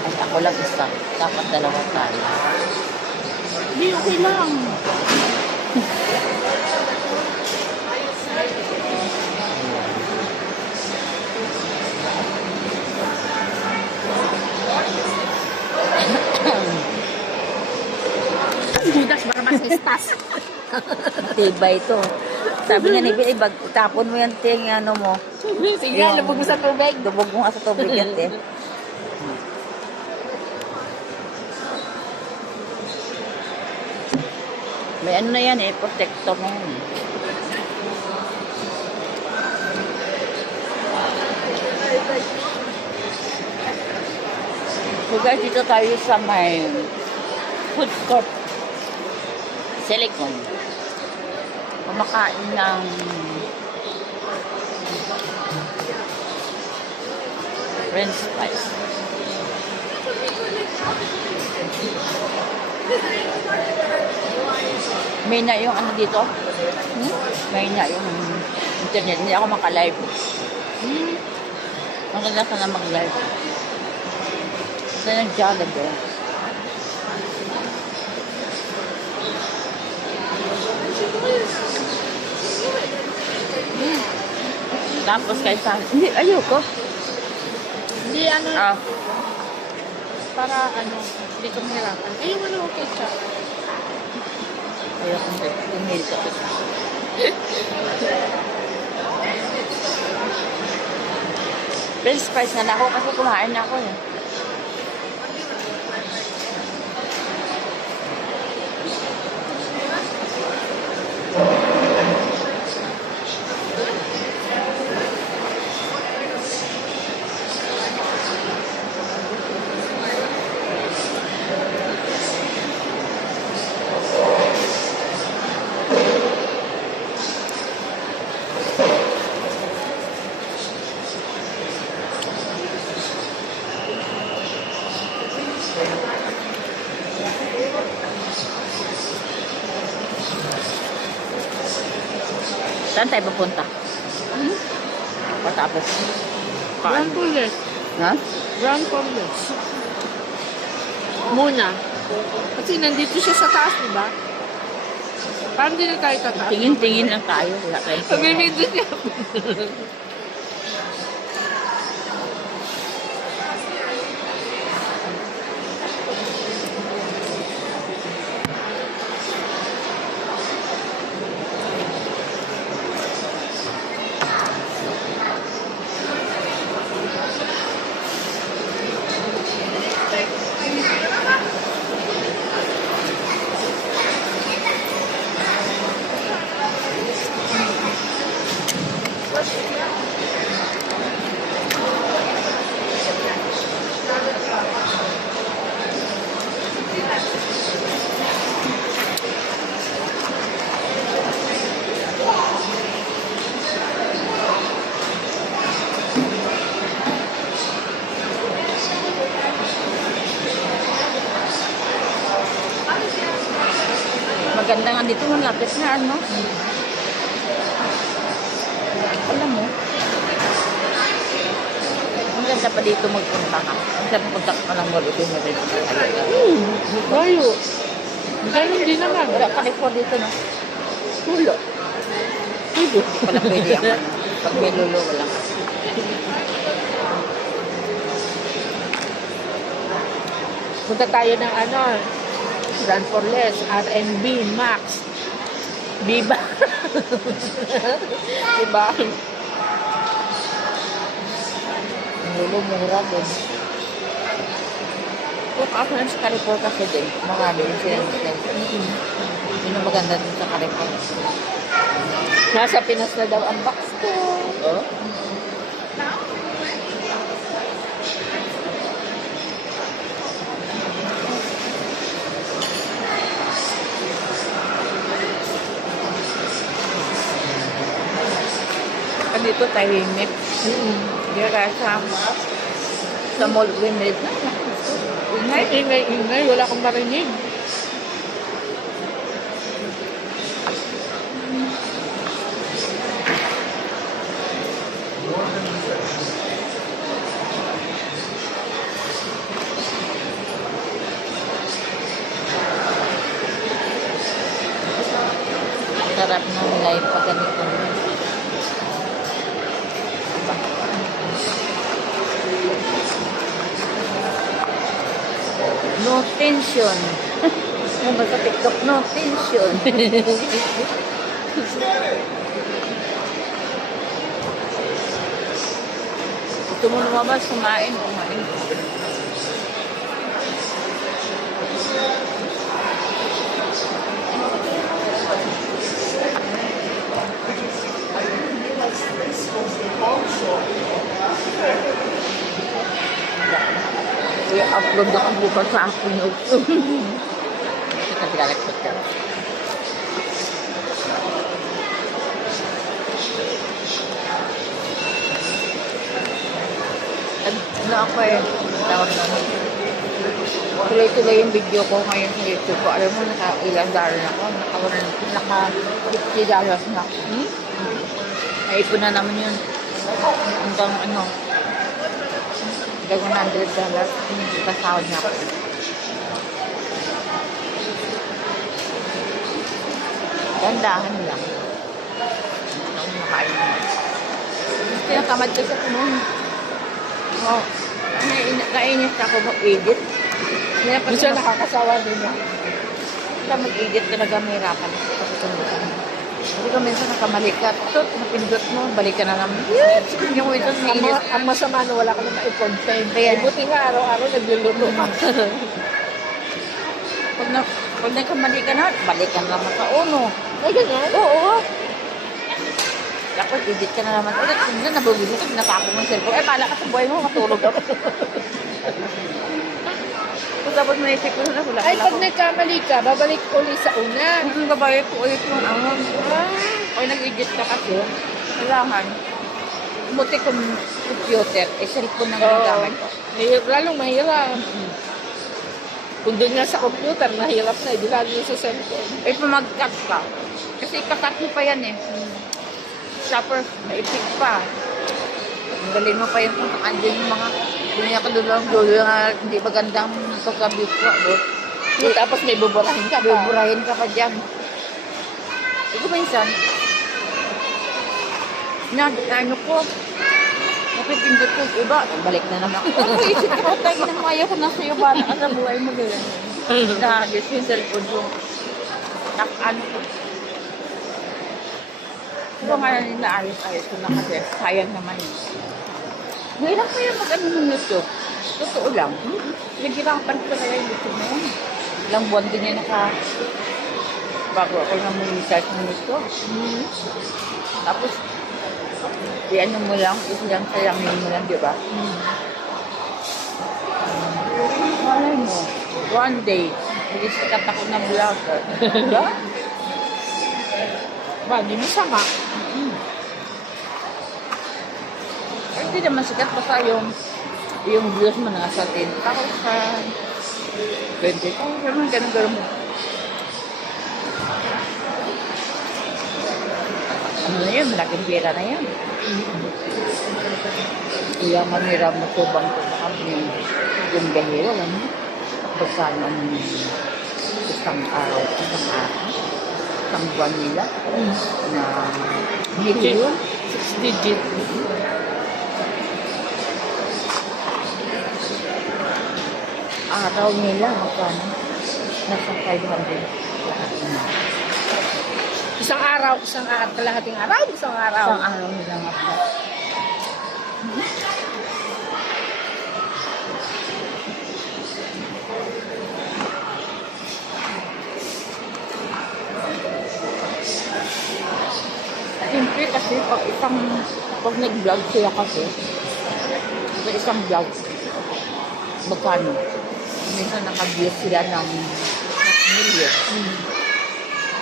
Ay, ako lang isa. Dapat dalawa tayo. Hindi, okay lang. Judas, baka masistas. Matibay ito. Sabi nga ni Bill, tapon mo yan, ting, ano mo. Sige, lubog mo sa tubig. Dubog mo nga sa tubig yan, ting. May ano na yan eh, protector na yan. So guys, dito tayo sa may food court. Silicon. Kumakain ng French fries. May na yung ano dito? May na yung internet. Hindi ako maka-live. Maganda ka na mag-live. Ito yung Jollibee. Tapos kaysa... Hindi, ayoko. Hindi, ano, Ah, para ano, hindi ko mahirapan. Eh, yung ano, okay siya. ayoko. Email ko. French fries na ako kasi kumain na ako eh. Saan tayo pupunta? Patapos. Grand Police. Ha? Grand Police. Muna. Kasi nandito siya sa taas, di ba? Parang hindi na tayo tataas. Tingin-tingin lang tayo. Wala tayong tingin. Pag-video niya. Maganda nga dito. Malapit na ano. Alam mo. Maganda pa dito magpunta ka. Maganda punta ka lang malutin mo rin. Tayo. Ganun din naman. Wala pa rin po dito no. Tulo. Hindi pala pwede ang ano. Pag may lulo, wala. Punta tayo ng ano, Grand for Less, R&B, Max, Viva. Diba? Ang lulo, mura din. Kung ako lang sa Carrefour kasi din, marami yung sila. Yun ang maganda din sa Carrefour. Nasa Pinas na daw ang box ko. Oh? Dito tahimik. Hindi kaya sa mall winid na. Ingay, wala akong marinig. no tension. Ano ba sa TikTok? No tension. Gusto mo lumabas, kumain. I-upload ako bukas sa akin yung Kita pinalagpot ka. Ano ako tawag namin. Tuloy-tuloy yung video ko ngayon sa YouTube ko. Alam mo, naka-ilang dollar na ako. Naka-$50 na ako. Naipon na naman yun. Hanggang ano, hanggang $100. Kasahod na ako. Gandahan lang. Ano makain mo. Pinakamad ko sa punon. Oh, nainis ako mag-edit. Minsan nakakasawa din yan. Kaya mag-edit talaga mahirapan ako kasi sundutan. Kasi kung minsan nakamali ka, ito, napindot mo, balik ka na naman. Yes! Hindi mo ito nainis. Ang masama na wala ka naman i-content. Kaya- Buti nga araw-araw nagluluto ka. Pag nagkamali ka na, balik ka na naman sa uno. Ay, ganyan? Oo. Tapos edit ka na naman ulit. Kung na nabugis ko, pinaka ako ng cellphone. Pala ka sa buhay mo, matulog ako. Tapos naisip ko na wala. Ay, pag nagkamali ka, babalik uli sa una. Yung babae ko ulit yung amon. O nag-edit ka kasi, kailangan. Buti kung computer, cellphone na ginagamit ko. Lalong mahirap. Kung doon nga sa computer, mahirap na. Hindi lalo sa cellphone. Mag-cut ka. Kasi ikakat mo pa yan eh. Tapos, naipig pa. Ang galing mo pa yung kung andyan yung mga dulo nga hindi magandang pagkabit ko. Tapos may buburahin ka pa. Buburahin ka pa dyan. Ito minsan, ano ko, napipindot ko iba, balik na naman ako. Ako isip ko, tayo na mga ko na sa'yo, bala ka sa buhay mo gano'n. Nahagis yung cellphone ko. Ano ko. Ito nga na nila ayos ko na kasi sayang naman yun. Mahirap kaya mag-ano ng YouTube. Totoo lang. Nagirapan ko na yung YouTube na yan. Ilang buwan din yan bago ako na mag-research ng YouTube. Tapos, ano mo lang, isang sayangin mo lang, di ba? Malay mo, one day, mag-isikat ako ng vlogger. Diba? Ba, hindi mo sama. Hindi naman sikat, basta yung views mo nasa 10,000, 20,000, ganun mo. Ano na yun, malaking pera na yan. Ilang manira mo to bang ito kami yung gahiro, alam mo? Pagkano ang isang araw, isang buwan nila na million. 6 digit. Araw nila, magkano? Nasa 500 lahat na. Isang araw, kalahating araw, isang araw. Isang araw nila nga pa. Siyempre kasi pag nag-vlog sila kasi, sa isang vlog, magkano? Minsan naka-view sila ng million.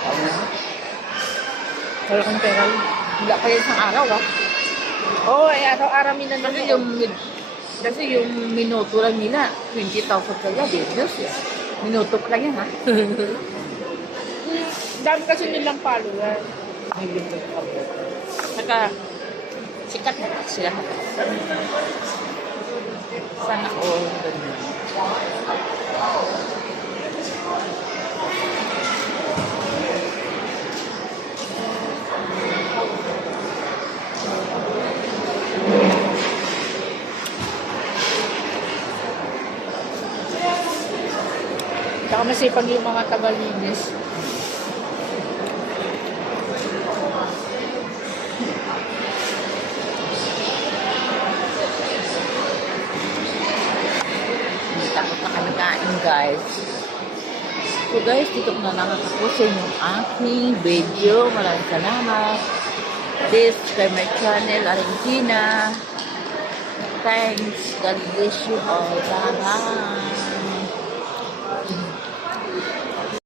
Ano? Wala kang pera. Wala pa yan isang araw, ah. Oo, ay araw-araw Kasi yung minuto lang nila, 20,000 kaya, Diyos. Minuto pa lang yan, ha? Dami kasi nilang follower. Million pa yung kapit. Saka, sikat na sila. Sana all ganun. Saka masipag yung mga tagalinis. Hindi takot na kami kain, guys. So guys, dito ko na nakatapusin yung aking video. Maraming salamat. This kay my channel, Argentina. Thanks. God bless you all. Bye-bye.